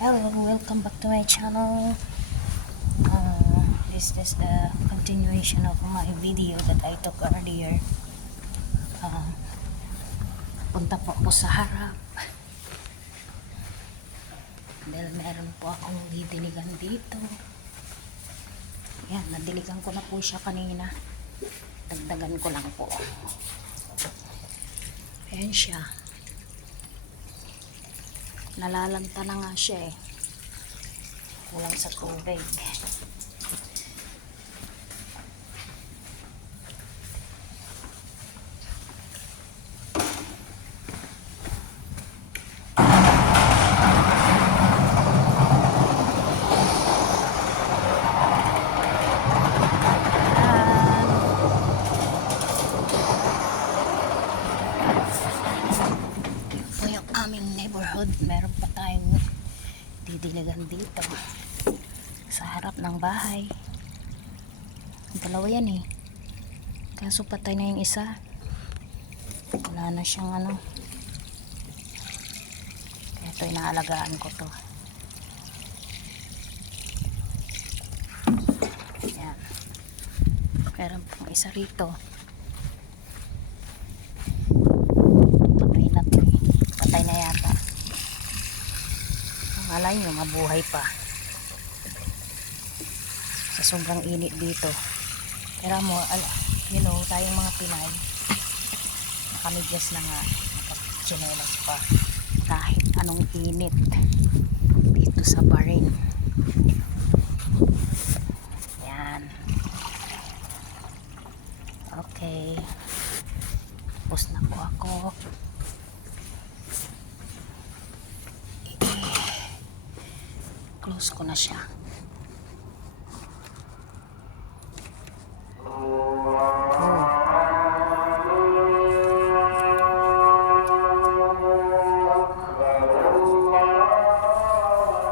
Hello, welcome back to my channel. This is the continuation of my video that I took earlier. Punta po ako sa harap dahil meron po akong didiligan dito. Yan, nadiligan ko na po siya kanina. Dagdagan ko lang po. Ayan siya. Nalalanta na nga siya eh. Kulang sa tubig. Meron pa tayong didiligan dito sa harap ng bahay. Dalawa yan eh, kaso patay na yung isa, wala na siyang ano, kaya ito inaalagaan ko to. Yan, meron pang isa rito, patay na yata. Alay nyo, mabuhay pa sa sobrang init dito. Pero mo, you know, tayong mga Pinay nakamidyas na nga, nakachinelas pa kahit anong init dito sa Bahrain. Yan, okay, tapos na po ako. Close ko na siya.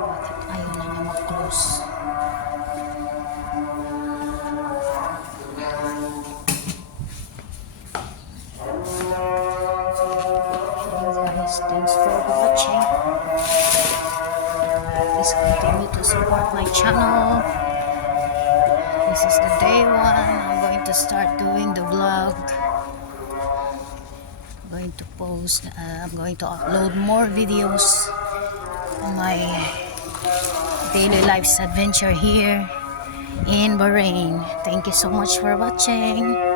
Bakit ayaw na niya mag-close? Guys, thanks for watching. Please continue to support my channel. This is the day one. I'm going to start doing the vlog. I'm going to post, I'm going to upload more videos on my daily life's adventure here in Bahrain. Thank you so much for watching.